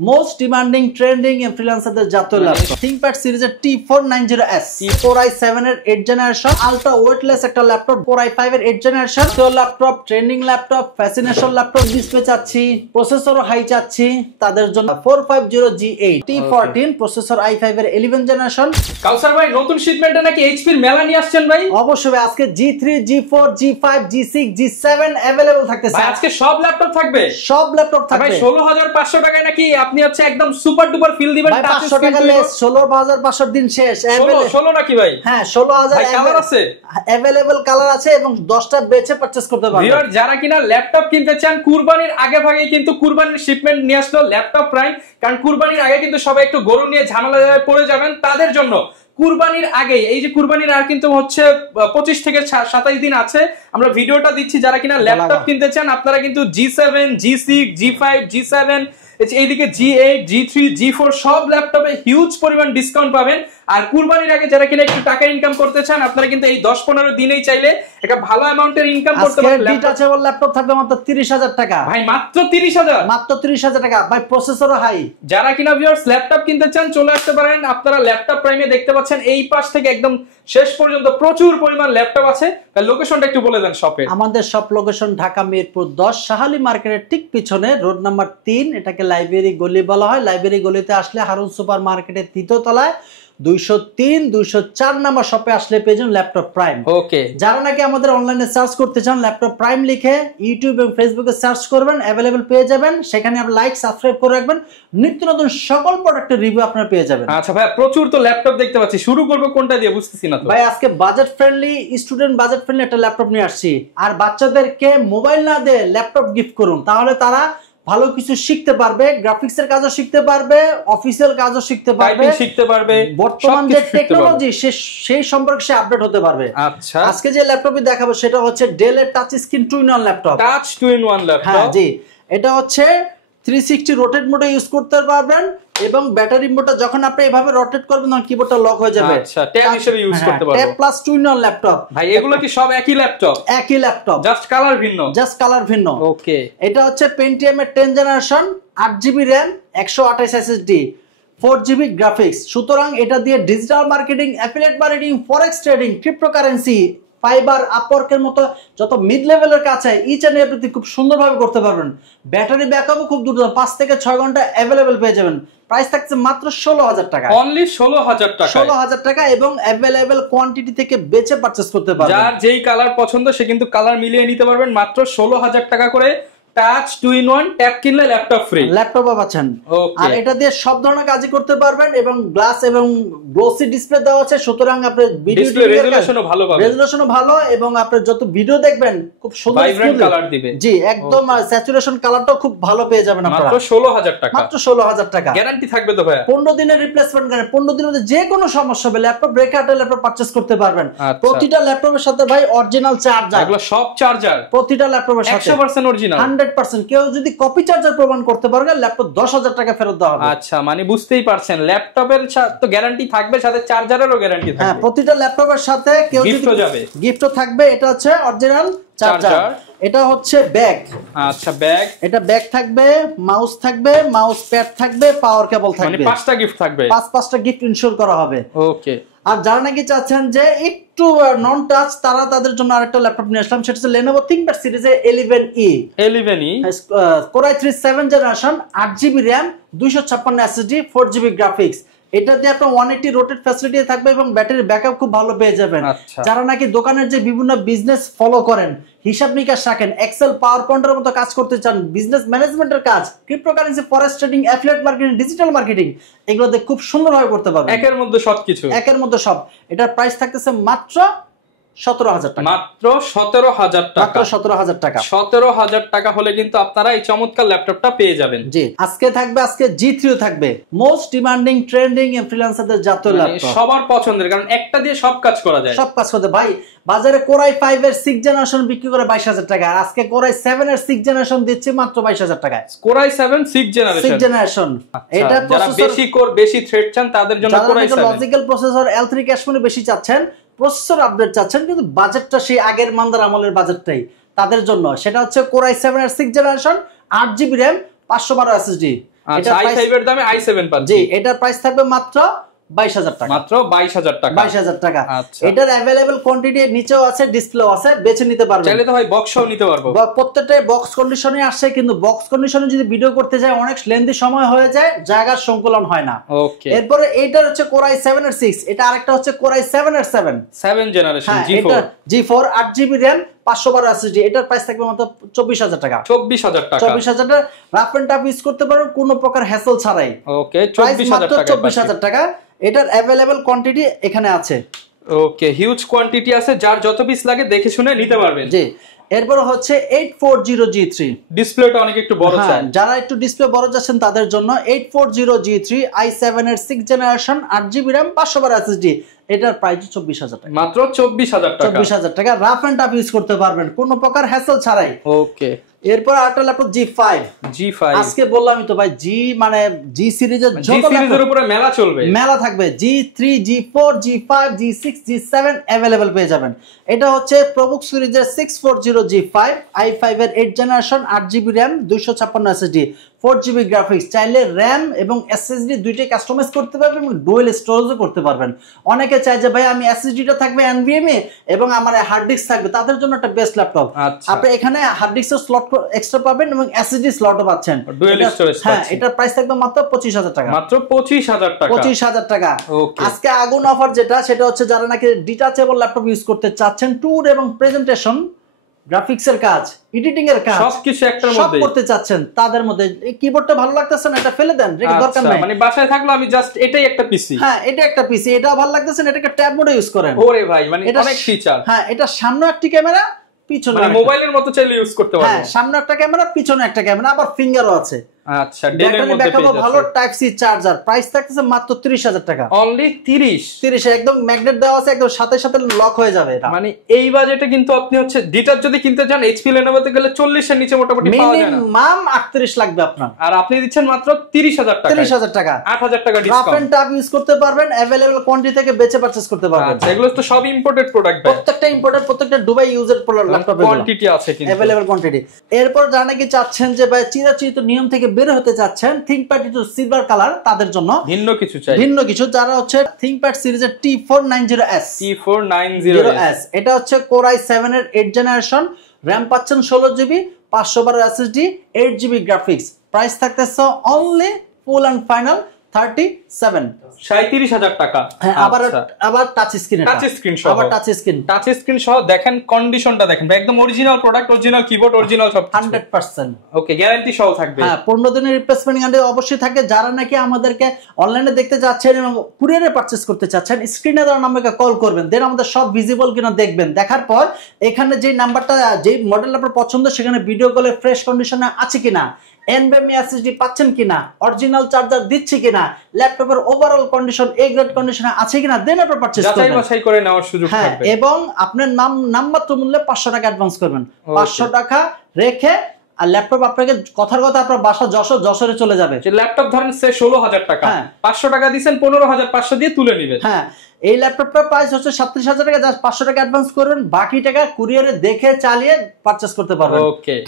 Most demanding trending ইনফ্লুয়েন্সারদের জাতীয় laptop ThinkPad সিরিজের T490S Core i7 এর 8th জেনারেশন আলট্রা ওয়েটলেস একটা ল্যাপটপ, Core i5 এর 8th generation laptop, trending laptop, fascination laptop, display চাচ্ছি, প্রসেসরও high চাচ্ছি, তাদের জন্য 450G8 T14 প্রসেসর i5 এর 11th জেনারেশন। কাউসার ভাই, নতুন শিপমেন্টে নাকি HP এর মেলা নিয়ে আসছেন ভাই? অবশ্যই ভাই, আজকে G3 G4 G5 G6 G7 available থাকতেছে। ভাই আজকে সব ল্যাপটপ থাকবে, সব ল্যাপটপ থাকবে। ভাই 16500 টাকায় নাকি আপনি হচ্ছে একদম সুপার ডুপার ফিল দিবেন। 500 টাকা লেস, 16500 দিন শেষ। 16 নাকি ভাই? হ্যাঁ 16000। ভাই কালার আছে, अवेलेबल কালার আছে এবং 10টা বেচে পারচেজ করতে পারবেন। ভিউয়ার যারা কিনা ল্যাপটপ কিনতে চান কুরবানির আগে ভাগে কিন্তু কুরবানির শিপমেন্ট নিয়ে আসলো ল্যাপটপ প্রাইম, কারণ কুরবানির আগে কিন্তু সবাই একটু গরু নিয়ে ঝামেলায় পড়ে যাবেন, তাদের জন্য কুরবানির আগে, এই যে কুরবানির আর কিন্তু হচ্ছে 25 থেকে 27 দিন আছে, আমরা ভিডিওটা দিচ্ছি, যারা কিনা ল্যাপটপ কিনতে চান আপনারা কিন্তু G7 G6 G5 G7 এইদিকে G8 G3 G4 সব ল্যাপটপে হিউজ পরিমাণ ডিসকাউন্ট পাবেন। আর কুরবানির আগে যারা কিনা একটু টাকা ইনকাম করতে চান আপনারা কিন্তু এই 10-15 দিনেই চাইলে একটা ভালো অ্যামাউন্টের ইনকাম করতে পারেন। ডিটাচেবল ল্যাপটপ থাকবে মাত্র 30000 টাকা। ভাই মাত্র 30000? মাত্র 30000 টাকা ভাই, প্রসেসরও হাই। যারা কিনা ভিউয়ার্স ল্যাপটপ কিনতে চান চলে আসতে পারেন। আপনারা ল্যাপটপ প্রাইমে দেখতে পাচ্ছেন এই পাশ থেকে একদম শেষ পর্যন্ত প্রচুর পরিমাণ ল্যাপটপ আছে। তার লোকেশনটা একটু বলে দেন শপের। আমাদের শপ লোকেশন ঢাকা মিরপুর 10 শাহালি মার্কেটের ঠিক পিছনে, রোড নাম্বার 3। এটাকে লাইব্রেরি গলি বলা হয়। লাইব্রেরি গলিতে আসলে হারুন সুপার মার্কেটের 3য় তলায় 203 204 নাম্বার শপে আসলে পেয়ে যাবেন ল্যাপটপ প্রাইম। ওকে, যারা নাকি আমাদের অনলাইনে সার্চ করতে চান ল্যাপটপ প্রাইম লিখে ইউটিউব এবং ফেসবুকে সার্চ করবেন, अवेलेबल পেয়ে যাবেন। সেখানে আপনি লাইক সাবস্ক্রাইব করে রাখবেন, নিত্য নতুন সকল প্রোডাক্টের রিভিউ আপনারা পেয়ে যাবেন। আচ্ছা ভাই, প্রচুর তো ল্যাপটপ দেখতে পাচ্ছি, শুরু করব কোনটা দিয়ে বুঝতেছি না তো ভাই। আজকে budget friendly, student budget friendly একটা ল্যাপটপ নিয়ে আসছি। আর বাচ্চাদেরকে মোবাইল না দিয়ে ল্যাপটপ গিফট করুন, তাহলে তারা ভালো কিছু শিখতে পারবে, গ্রাফিক্সের কাজও শিখতে পারবে, অফিসিয়াল কাজও শিখতে পারবে, বর্তমান যে টেকনোলজি সেই সম্পর্কে সে আপডেট হতে পারবে। আচ্ছা, আজকে যে ল্যাপটপটি দেখাবো সেটা হচ্ছে ডেল এর touch screen 2-in-1 laptop. Touch 2-in-1 laptop. হ্যাঁ জি, এটা হচ্ছে 360 রোটেট মোডে ইউজ করতে পারবেন এবং ব্যাটারি মোডটা যখন আপনি এভাবে রোটেট করবেন তখন কিবোর্ডটা লক হয়ে যাবে। আচ্ছা, ট্যাব হিসেবে ইউজ করতে পারবেন। Tab plus 2-in-1 laptop. ভাই এগুলো কি সব একই ল্যাপটপ? একই ল্যাপটপ, জাস্ট কালার ভিন্ন। জাস্ট কালার ভিন্ন। ওকে, এটা হচ্ছে Pentium এর 10th generation, 8GB RAM, 128 SSD, 4GB graphics. সুতরাং এটা দিয়ে digital marketing, affiliate marketing, forex trading, cryptocurrency, Fiverr, আপওয়ার্কের মতো যত মিড লেভেলের কাছে ইচ এন্ড এভরিথিং খুব সুন্দরভাবে করতে পারবেন। ব্যাটারি ব্যাকআপও খুব দ্রুত, 5 থেকে 6 ঘন্টা अवेलेबल পেয়ে যাবেন। প্রাইস থাকছে মাত্র 16000 টাকা। অনলি 16000 টাকা। 16000 টাকা এবং अवेलेबल কোয়ান্টিটি থেকে বেচে পারচেজ করতে পারবেন। যার যেই কালার পছন্দ সে কিন্তু কালার মিলিয়ে নিতে পারবেন মাত্র 16000 টাকা করে। টাচ 2-in-1 ট্যাব কিনলে ল্যাপটপ ফ্রি, ল্যাপটপও পাচ্ছেন। আর এটা দিয়ে সব ধরনের কাজই করতে পারবেন এবং গ্লাস এবং গ্লোসি ডিসপ্লে দেওয়া আছে। সুতরাং আপনি ভিডিও রেজোলিউশনও ভালো পাবেন, রেজোলিউশনও ভালো এবং আপনি যত ভিডিও দেখবেন খুব সুন্দর ভাইব্রেন্ট কালার দিবে। জি, একদম স্যাচুরেশন কালারটাও খুব ভালো পেয়ে যাবেন আপনারা। মাত্র 16000 টাকা। মাত্র 16000 টাকা। গ্যারান্টি থাকবে তো ভাই? 15 দিনের রিপ্লেসমেন্ট গ্যারান্টি। 15 দিনের মধ্যে যে কোনো সমস্যা হবে ল্যাপটপ ব্রেকআউট ল্যাপটপ পারচেজ করতে পারবেন। প্রতিটা ল্যাপটপের সাথে ভাই অরিজিনাল চার্জার, এগুলো সব চার্জার প্রতিটা ল্যাপটপের সাথে 100% অরিজিনাল, 100%। কেউ যদি কপি চার্জার প্রমাণ করতে পারবে ল্যাপটপ 10000 টাকা ফেরত দেওয়া হবে। আচ্ছা, মানে বুঝতেই পারছেন ল্যাপটপের তো গ্যারান্টি থাকবে, সাথে চার্জারেরও গ্যারান্টি থাকবে। হ্যাঁ, প্রতিটা ল্যাপটপের সাথে কেউ যদি গিফটও থাকবে। এটা হচ্ছে অরিজিনাল চার্জার। এটা হচ্ছে ব্যাগ। আচ্ছা, ব্যাগ, এটা ব্যাগ থাকবে, মাউস থাকবে, মাউস প্যাড থাকবে, পাওয়ার কেবল থাকবে, মানে 5টা গিফট থাকবে, 5টা গিফট ইনশিওর করা হবে। ওকে। আর যারা নাকি চাচ্ছেন যে একটু নন টাচ, তারা তাদের জন্য আরেকটা ল্যাপটপ নিয়ে আসলাম, সেটা হচ্ছে Lenovo ThinkPad সিরিজের 11E Core i3 7th generation, 8GB RAM, 256 SSD, 4GB graphics. এটাতে আপনার 180 রোটেট ফ্যাসিলিটি থাকবে এবং ব্যাটারি ব্যাকআপ খুব ভালো পেয়ে যাবেন। যারা নাকি দোকানের যে বিভিন্ন বিজনেস ফলো করেন, হিসাব নিকাশ রাখেন, এক্সেল পাওয়ার পয়েন্টের মতো কাজ করতে চান, বিজনেস ম্যানেজমেন্টের কাজ, cryptocurrency, forex trading, affiliate marketing, digital marketing, এগুলোতে খুব সুন্দরভাবে করতে পারবেন। একের মধ্যে সবকিছু, একের মধ্যে সব। এটার প্রাইস থাকতেছে মাত্র 17000 টাকা। মাত্র 17000 টাকা। মাত্র 17000 টাকা। 17000 টাকা হলে কিন্তু আপনারা এই চমৎকার ল্যাপটপটা পেয়ে যাবেন। জি, আজকে থাকবে, আজকে G3 থাকবে, মোস্ট ডিমান্ডিং ট্রেন্ডিং ইনফ্লুয়েন্সারদের জাতীয় ল্যাপটপ, সবার পছন্দের, কারণ একটা দিয়ে সব কাজ করা যায়। সব কাজ করতে ভাই। বাজারে Core i5 এর 6th জেনারেশন বিক্রি করে 22000 টাকা, আর আজকে Core i7 এর 6th জেনারেশন দিচ্ছে মাত্র 22000 টাকায়। Core i7 6th generation. এটা যারা বেশি কোর, বেশি থ্রেড চান তাদের জন্য Core i7। Logical processor, L3 cache memory বেশি চাচ্ছেন, প্রসেসর আপডেট চাচ্ছেন, কিন্তু বাজেটটা সেই আগের মান্দার আমলের বাজেটটাই তাদের জন্য। সেটা হচ্ছে Core i7 এর 6th generation, 8GB RAM, 512 SSD। আচ্ছা i5 এর দামে i7 পাচ্ছি। জি, এটার প্রাইস থাকবে মাত্র 22,000 টাকা। মাত্র 22,000 টাকা। 22,000 টাকা। আচ্ছা, এটার अवेलेबल কোয়ান্টিটি নিচেও আছে, ডিসপ্লেও আছে, বেছে নিতে পারবেন। চাইলে তো ভাই বক্সও নিতে পারবো। প্রত্যেকটা বক্স কন্ডিশনে আসছে, কিন্তু বক্স কন্ডিশনে যদি ভিডিও করতে যায় অনেক লেন্দি সময় হয়ে যায়, জায়গার সংকুলন হয় না। ওকে, এরপরে এইটার হচ্ছে Core i7 এর 6, এটা আরেকটা হচ্ছে Core i7 এর 7 generation G4 G4 8GB RAM 512 SSD। এটার প্রাইস থাকবে মাত্র 24,000 টাকা। 24,000 টাকা। 24,000 টাকা রাফ এন্ড টাফ ইউজ করতে পারবেন কোনো প্রকার হ্যাসেল ছাড়াই। ওকে, 24,000 টাকা। 24,000 টাকা। এটার अवेलेबल কোয়ান্টিটি এখানে আছে। ওকে, হিউজ কোয়ান্টিটি আছে, যার যত পিস লাগে দেখে শুনে নিতে পারবেন। জি, এরপর হচ্ছে 840G3, ডিসপ্লেটা অনেক একটু বড় চাই, যারা একটু ডিসপ্লে বড় যাচ্ছেন তাদের জন্য 840G3 i7 এর 6 জেনারেশন 8GB RAM 512 SSD। এটার প্রাইস 24,000 টাকা। মাত্র 24,000 টাকা। 24,000 টাকা রাফ এন্ড টাফ ইউজ করতে পারবেন কোনো প্রকার হ্যাসেল ছাড়াই। ওকে, এরপর আরেকটা ল্যাপটপ G5। আজকে বললামই তো ভাই, জি মানে জি সিরিজের যত সিরিজের উপরে মেলা চলবে, মেলা থাকবে। G3 G4 G5 G6 G7 available পেয়ে যাবেন। এটা হচ্ছে প্রবুক সিরিজের 640G5 i5 এর 8 generation 8GB RAM 256 SSD 4GB graphics. চাইলে RAM এবং SSD দুইটাই কাস্টমাইজ করতে পারবেন এবং ডুয়াল স্টোরেজও করতে পারবেন। অনেকে চায় যে ভাই আমি SSD-টা থাকবে NVMe এবং আমার হার্ড ডিস্ক থাকবে, তাদের জন্য একটা বেস্ট ল্যাপটপ। আপনি এখানে হার্ড ডিস্কের স্লট এক্সট্রা পাবেন এবং SSD স্লটও পাচ্ছেন, ডুয়াল স্টোরেজ। হ্যাঁ, এটার প্রাইস থাকবে মাত্র 25,000 টাকা। মাত্র 25,000 টাকা। 25,000 টাকা। ওকে, আজকে আগুন অফার যেটা, সেটা হচ্ছে যারা নাকি ডিটাচেবল ল্যাপটপ ইউজ করতে চাচ্ছেন, ট্যুর এবং প্রেজেন্টেশন, গ্রাফিক্সের কাজ, এডিটিং এর কাজ সবকিছু একটার মধ্যে করতে চাচ্ছেন, তাদের মধ্যে এই কিবোর্ডটা ভালো লাগতেছে না, এটা ফেলে দেন, রেখে দরকার নাই। মানে বাসায় থাকলো আমি জাস্ট এটাই একটা পিসি, হ্যাঁ এটা একটা পিসি, এটা ভালো লাগতেছে না, এটাকে ট্যাব মোডে ইউজ করেন। ওরে ভাই, মানে অনেক ফিচার। হ্যাঁ, এটা সামনে একটি ক্যামেরা, পিছনে মানে মোবাইলের মতো চাইলে ইউজ করতে পারবেন। হ্যাঁ, সামনে একটা ক্যামেরা, পিছনে একটা ক্যামেরা, আবার ফিঙ্গারও আছে। আচ্ছা, ডেলের মধ্যে পেয়ে যাচ্ছে। ভালো টাইপ সি চার্জার, প্রাইস থাকতেছে মাত্র 30,000 টাকা। অনলি 30 একদম ম্যাগনেট দেওয়া আছে, একদম সাথে সাথে লক হয়ে যাবে এটা। মানে এই বাজেটে কিন্তু আপনি হচ্ছে ডিটাচ যদি কিনতে চান HP Lenovo-তে গেলে 40 এর নিচে মোটামুটি পাওয়া যায় না, মিনিমাম 38 লাগবে আপনার। আর আপনি দিচ্ছেন মাত্র 30,000 টাকা। 30,000 টাকা, 8,000 টাকা rough discount. And tough use করতে পারবেন, अवेलेबल কোয়ান্টিটি থেকে বেচে পারচেজ করতে পারবেন। আচ্ছা, এগুলো তো সব ইম্পোর্টেড প্রোডাক্ট, প্রত্যেকটা ইম্পোর্টেড, প্রত্যেকটা দুবাই ইউজের ল্যাপটপ, কোয়ান্টিটি আছে কিন্তু, अवेलेबल কোয়ান্টিটি। এরপর যারা নাকি চাচ্ছেন যে ভাই চিরাচরিত নিয়ম থেকে বের হতে চাচ্ছেন, ThinkPad একটু সিলভার কালার, তাদের জন্য ভিন্ন কিছু চাই। ভিন্ন কিছু, যারা হচ্ছে ThinkPad সিরিজের T490S, এটা হচ্ছে Core i7 এর 8 জেনারেশন, RAM পাচ্ছেন 16GB 512 SSD 8GB graphics. Price থাকতেছে অনলি ফুল এন্ড ফাইনাল 37,000 টাকা। আবার টাচ স্ক্রিন, টাচ স্ক্রিন সহ দেখেন, কন্ডিশনটা দেখেন, একদম original product, original keyboard, original সব 100%। ওকে, গ্যারান্টি সহ থাকবে। হ্যাঁ, 15 দিনের রিপ্লেসমেন্ট গ্যারান্টি অবশ্যই থাকে। যারা নাকি আমাদেরকে অনলাইনে দেখতে যাচ্ছেন এবং কুরিয়ারে পারচেজ করতে চাচ্ছেন, স্ক্রিনে দেওয়া নাম্বারকে কল করবেন, দেন আমাদের সব ভিজিবল কিনা দেখবেন, দেখার পর এখানে যে নাম্বারটা, যে মডেল আপনার পছন্দ, সেখানে ভিডিও কলে ফ্রেশ কন্ডিশনে আছে কিনা, NVMe SSD পাচ্ছেন কিনা, অরিজিনাল চার্জার দিচ্ছি কিনা, ল্যাপটপের ওভারঅল কন্ডিশন এ গ্রেড কন্ডিশনে আছে কিনা, দেন আপনি পারচেজ করবেন, যাচাই বাছাই করে নেওয়ার সুযোগ থাকবে। এবং আপনার নামমাত্র মূল্যে 500 টাকা অ্যাডভান্স করবেন। 500 টাকা রেখে আর ল্যাপটপ আপনাকে কথার কথা আপনার বাসা যশোরে চলে যাবে। ল্যাপটপ ধরেন সে 16,000 টাকা, 500 টাকা দিবেন, 15,500 দিয়ে তুলে নেবেন। হ্যাঁ, এই ল্যাপটপটার প্রাইস হচ্ছে 37,000 টাকা, জাস্ট 500 টাকা অ্যাডভান্স করবেন, বাকি টাকা কুরিয়ারে দেখে চালিয়ে পারচেজ করতে পারবেন। ওকে,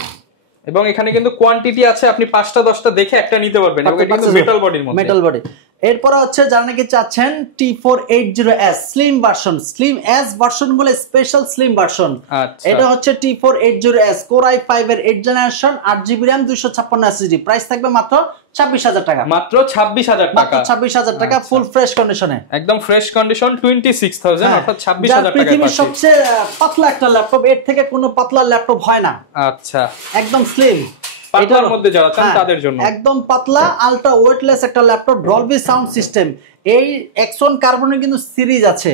এবং এখানে কিন্তু কোয়ান্টিটি আছে, আপনি 5টা 10টা দেখে একটা নিতে পারবেন, এবং এটা কিন্তু মেটাল বডির মধ্যে, মেটাল বডি। এরপর হচ্ছে যারা নাকি চাচ্ছেন T480S slim version, slim S version বলে স্পেশাল স্লিম ভার্সন, এটা হচ্ছে T480S Core i5 এর 8 generation 8GB RAM 256 SSD। Price থাকবে মাত্র 26,000 টাকা। মাত্র 26,000 টাকা। 26,000 টাকা ফুল ফ্রেশ কন্ডিশনে, একদম ফ্রেশ কন্ডিশন, 26,000 অর্থাৎ 26,000 টাকা। পৃথিবীর সবচেয়ে পাতলা একটা ল্যাপটপ, এর থেকে কোনো পাতলা ল্যাপটপ হয় না। আচ্ছা, একদম স্লিম, পাতলার মধ্যে যারা চান তাদের জন্য একদম পাতলা, আলট্রা ওয়েটলেস একটা ল্যাপটপ, ডলবি সাউন্ড সিস্টেম। এই Axon কার্বনের কিন্তু সিরিজ আছে,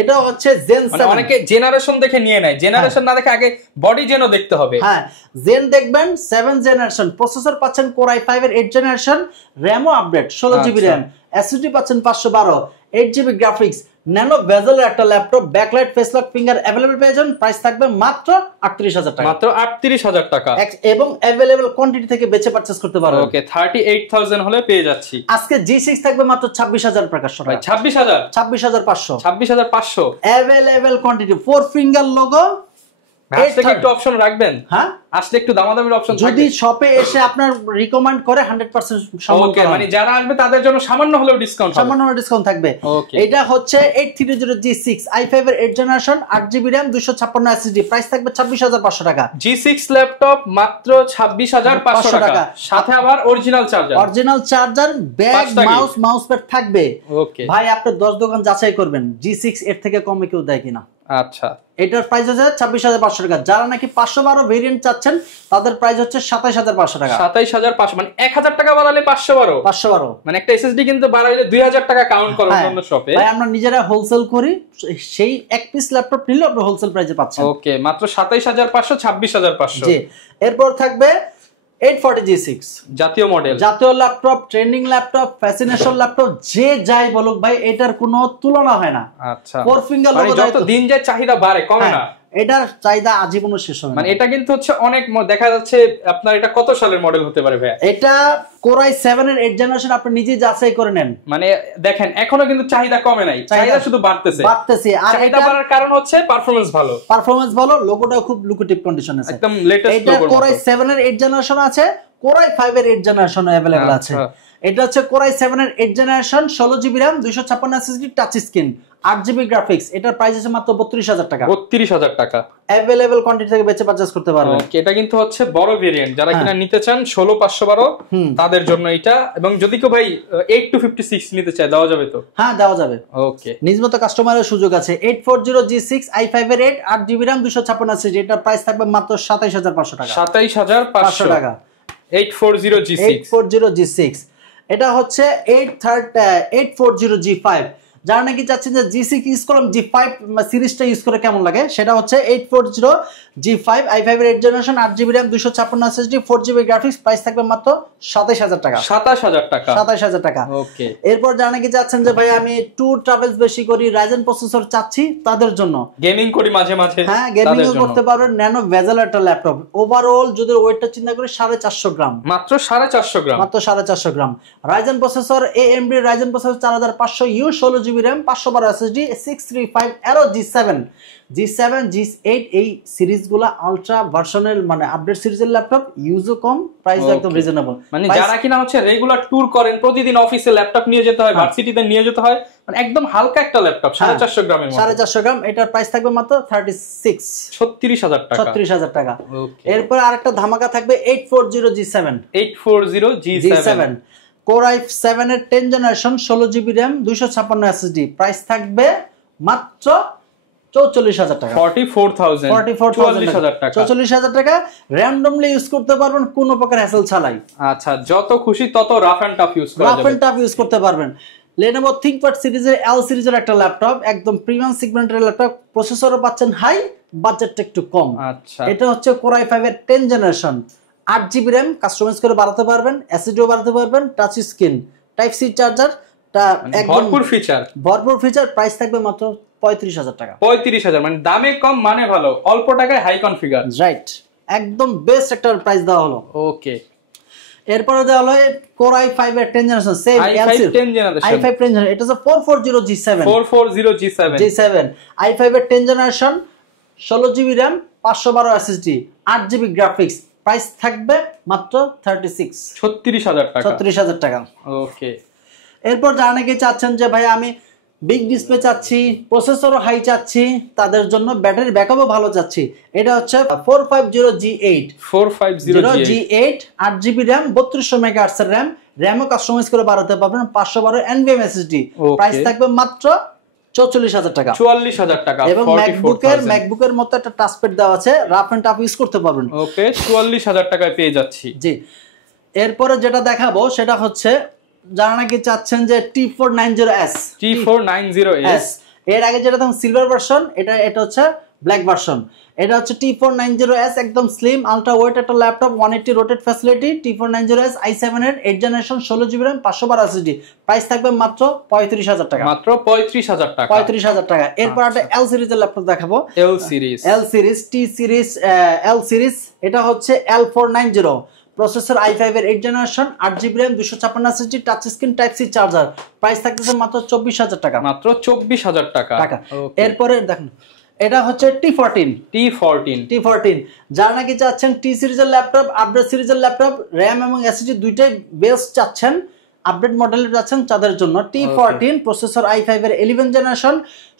এটা হচ্ছে জেন 7। অনেকে জেনারেশন দেখে নিয়ে নেয়, জেনারেশন না দেখে আগে বডি জেনও দেখতে হবে। হ্যাঁ, জেন দেখবেন 7 জেনারেশন, প্রসেসর পাচ্ছেন Core i5 এর 8 জেনারেশন, র‍্যামও আপডেট 16GB RAM, SSD পাচ্ছেন 512, 8GB গ্রাফিক্স, ন্যানো বেজেলের একটা laptop, backlight, face lock, finger available পেয়ে যাবেন। প্রাইস থাকবে মাত্র 38,000 টাকা, মাত্র 38,000 টাকা, এবং अवेलेबल কোয়ান্টিটি থেকে বেচে পারচেজ করতে পারবেন। ওকে, 38,000 হলে পেয়ে যাচ্ছি। আজকে G6 থাকবে মাত্র 26,000 টাকা। ভাই 26,000, 26,500, 26,500 अवेलेबल কোয়ান্টিটি, 4 ফিঙ্গার লোগো। ভাই থেকে একটু অপশন রাখবেন। হ্যাঁ, আসলে একটু দামাদামির অপশন থাকবে যদি শপে এসে আপনার রিকমেন্ড করে 100% সম্মান ওকে মানে যারা আসবে তাদের জন্য সামান্য হলেও ডিসকাউন্ট হবে সামান্য ডিসকাউন্ট থাকবে এটা হচ্ছে 830G6 i5 এর 8 generation 8GB RAM 256 SSD price থাকবে 26500 টাকা G6 ল্যাপটপ মাত্র 26500 টাকা সাথে আবার original charger bag mouse pad থাকবে ওকে ভাই আপনি 10 দোকান যাচাই করবেন G6 এর থেকে কমে কেউ দেয় কিনা আচ্ছা এটার প্রাইস হচ্ছে 26500 টাকা যারা নাকি 512 ভেরিয়েন্ট চাচ্ছেন তাদের প্রাইস হচ্ছে 27500 টাকা 27500 মানে 1000 টাকা বাড়ালে 512 মানে একটা এসএসডি কিন্তু বাড়াইলে 2000 টাকা কাউন্ট করো অন্য শপে ভাই আমরা নিজেরা হোলসেল করি সেই এক পিস ল্যাপটপ নিলে আপনি হোলসেল প্রাইসে পাচ্ছেন ওকে মাত্র 27500 26500 জি এরপর থাকবে 840G6 জাতীয় মডেল জাতীয় laptop trending laptop fascination laptop যে যাই বলুক ভাই এটার কোনো তুলনা হয় না আচ্ছা ফোর ফিঙ্গার লোগো যত দিন যায় চাহিদা বাড়ে কমে না এটার চাহিদা আজীবনও শেষ হবে না মানে এটা কিন্তু হচ্ছে অনেক দেখা যাচ্ছে আপনার এটা কত সালের মডেল হতে পারে ভাই এটা Core i7 এর 8 জেনারেশন আপনি নিজে যাচাই করে নেন মানে দেখেন এখনো কিন্তু চাহিদা কমে নাই চাহিদা শুধু বাড়তেছে আর চাহিদা বাড়ার কারণ হচ্ছে পারফরম্যান্স ভালো লোগোটাও খুব লুকেটিভ কন্ডিশন আছে একদম লেটেস্ট লোগো এটা Core i7 এর 8 জেনারেশন আছে Core i5 এর 8 জেনারেশন अवेलेबल আছে এটা হচ্ছে Core i7 এর 8 generation 16GB RAM 256 SSD touch screen 8GB graphics এটার প্রাইস আছে মাত্র 32000 টাকা 32000 টাকা अवेलेबल কোয়ান্টিটি থেকে বেচে পারচেজ করতে পারবেন ওকে এটা কিন্তু হচ্ছে বড় ভেরিয়েন্ট যারা কিনা নিতে চান 16512 তাদের জন্য এটা এবং যদি কেউ ভাই 8 to 56 নিতে চায় দেওয়া যাবে তো হ্যাঁ দেওয়া যাবে ওকে নিজ মতো কাস্টমারের সুযোগ আছে 840G6 i5 এর 8 8GB RAM 256 SSD এটার প্রাইস থাকবে মাত্র 27500 টাকা 27500 টাকা 840G6 এটা হচ্ছে 840G5 যারা নাকি চাচ্ছেন যে G6 ইউজ করলাম G5 সিরিজটা ইউজ করে কেমন লাগে সেটা হচ্ছে 840G5 i5 এর 8 generation 8GB RAM 256 SSD 4GB graphics price থাকবে মাত্র 27000 টাকা 27000 টাকা ওকে এরপর যারা নাকি চাচ্ছেন যে ভাই আমি ট্যুর ট্রাভেলস বেশি করি রাইজেন প্রসেসর চাচ্ছি তাদের জন্য গেমিং করি মাঝে মাঝে হ্যাঁ গেমিং করতে পারবেন ন্যানো ভেজেল একটা ল্যাপটপ ওভারঅল যদি ওয়েটটা চিন্তা করি 450 গ্রাম মাত্র 450 gram Ryzen processor AMD Ryzen processor 4500U 16GB RAM 512 SSD 635 Aero G7 G8 এই সিরিজগুলো আলট্রা ভার্সনের মানে আপডেট সিরিজের ল্যাপটপ ইউজও কম প্রাইস একদম রিজনেবল মানে যারা কিনা হচ্ছে রেগুলার ট্যুর করেন প্রতিদিন অফিসে ল্যাপটপ নিয়ে যেতে হয় ভার্সিটিতে নিয়ে যেতে হয় মানে একদম হালকা একটা ল্যাপটপ 450 গ্রামের মতো 450 গ্রাম এটার প্রাইস থাকবে মাত্র 36000 টাকা এরপর আরেকটা ধামাকা থাকবে 840G7 Core i7 এর 10 generation 16GB RAM 256 SSD price থাকবে মাত্র 44000 টাকা 44000 টাকা র‍্যান্ডমলি ইউজ করতে পারবেন কোনো প্রকার হ্যাসেল ছাড়াই আচ্ছা যত খুশি তত রাফ এন্ড টাফ ইউজ করতে পারবেন Lenovo ThinkPad সিরিজের L সিরিজের একটা ল্যাপটপ একদম প্রিমিয়াম সেগমেন্টের ল্যাপটপ প্রসেসরও পাচ্ছেন হাই বাজেটটা একটু কম আচ্ছা এটা হচ্ছে Core i5 এর 10 জেনারেশন 8GB RAM কাস্টমাইজ করে বাড়াতে পারবেন SSDও বাড়াতে পারবেন touch screen type C charger একদম ভরপুর ফিচার প্রাইস থাকবে মাত্র 35000 টাকা 35000 মানে দামে কম মানে ভালো অল্প টাকায় হাই কনফিগার রাইট একদম বেস্ট একটা প্রাইস দেওয়া হলো ওকে এরপরে দেওয়া হলো Core i5 এর 10 জেনারেশন সেম i5 10 জেনারেশন এটা হচ্ছে 440G7 i5 এর 10 generation 16GB RAM 512 SSD 8GB graphics price থাকবে মাত্র 36000 টাকা ওকে এরপর যারা নাকি চাচ্ছেন যে ভাই আমি বিগ ডিসপ্লে চাচ্ছি প্রসেসরও হাই চাচ্ছি তাদের জন্য ব্যাটারি ব্যাকআপও ভালো চাচ্ছি এটা হচ্ছে 450G8 8GB RAM 3200 MHz এর RAM ও কাস্টমাইজ করে বাড়াতে পারবেন 512 NVMe SSD প্রাইস থাকবে মাত্র 44000 টাকা এবং ম্যাকবুকের মতো একটা টাচপ্যাড দেওয়া আছে রাফ এন্ড টাফ ইউজ করতে পারবেন ওকে 44000 টাকায় পেয়ে যাচ্ছি জি এরপরে যেটা দেখাবো সেটা হচ্ছে যারা নাকি চাচ্ছেন যে T490S এর আগে যেটা তখন সিলভার ভার্সন এটা হচ্ছে ব্ল্যাক ভার্সন এটা হচ্ছে T490S একদম স্লিম আলট্রা ওয়েট একটা laptop 180 rotate facility T490S i7 এর 8 generation 16GB RAM 512 SSD price থাকবে মাত্র 35000 টাকা মাত্র 35000 টাকা এরপর একটা L সিরিজের ল্যাপটপ দেখাবো L সিরিজ এটা হচ্ছে L490 প্রসেসর i5 এর 8 generation 8GB RAM 256 SSD touch screen type C charger price থাকতেছে মাত্র 24000 টাকা মাত্র 24000 টাকা এরপরে দেখুন এটা হচ্ছে T14 T14 যারা নাকি চাচ্ছেন টি সিরিজের ল্যাপটপ, আপডেট সিরিজের ল্যাপটপ, র্যাম এবং এসএসডি দুইটাই বেস্ট চাচ্ছেন, আপডেট মডেলের চাচ্ছেন, তাদের জন্য T14 প্রসেসর i5 এর 11 generation,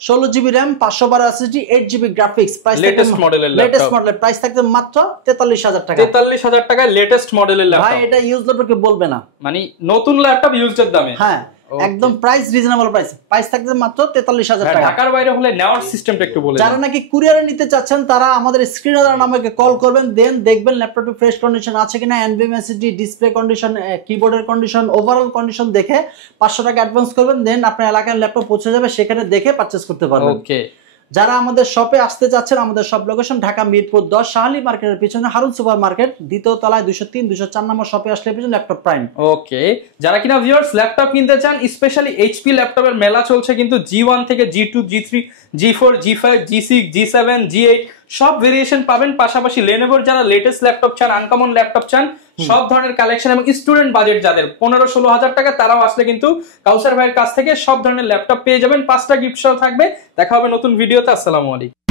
16GB RAM, 512 SSD, 8GB graphics, price latest মডেলের প্রাইস থাকবে মাত্র 43000 টাকা। 43000 টাকায় লেটেস্ট মডেলের ল্যাপটপ। ভাই এটা ইউজ ল্যাপটপ কে বলবে না, মানে নতুন ল্যাপটপ ইউজড দামে। হ্যাঁ একদম প্রাইস রিজনেবল প্রাইস থাকবে মাত্র 43000 টাকা। ঢাকার বাইরে হলে নেওয়ার সিস্টেমটা একটু বলে। যারা নাকি কুরিয়ারে নিতে চাচ্ছেন তারা আমাদের স্ক্রিনে দেওয়া নম্বরে কল করবেন, দেন দেখবেন ল্যাপটপটি ফ্রেশ কন্ডিশন আছে কিনা, এনভিএম এসএসডি, ডিসপ্লে কন্ডিশন, কিবোর্ডের কন্ডিশন, ওভারঅল কন্ডিশন দেখে 500 টাকা অ্যাডভান্স করবেন, দেন আপনার এলাকার ল্যাপটপ পৌঁছে যাবে, সেখানে দেখে পারচেজ করতে পারবেন। ওকে। যারা আমাদের শপে আসতে চাচ্ছেন, আমাদের শপ লোকেশন ঢাকা মিরপুর 10 শাহালি মার্কেটের পিছনে হারুন সুপার মার্কেট, দ্বিতীয় তলায় 203 204 নম্বর শপে আসলে পিছনে ল্যাপটপ প্রাইম। ওকে, যারা কিনা ভিউয়ার্স ল্যাপটপ কিনতে চান, স্পেশালি এইচপি ল্যাপটপের মেলা চলছে কিন্তু G1 থেকে G2 G3 G4 G5 G6 G7 G8 সব ভেরিয়েশন পাবেন। পাশাপাশি লেনোভোর যারা লেটেস্ট ল্যাপটপ চান, আনকমন ল্যাপটপ চান, সব ধরনের কালেকশন, এবং স্টুডেন্ট বাজেট যাদের 15-16 হাজার টাকা, তারাও আসলে কিন্তু কাউসার ভাইয়ের কাছ থেকে সব ধরনের ল্যাপটপ পেয়ে যাবেন। 5টা গিফট সহ থাকবে। দেখা হবে নতুন ভিডিওতে। আসসালামু আলাইকুম।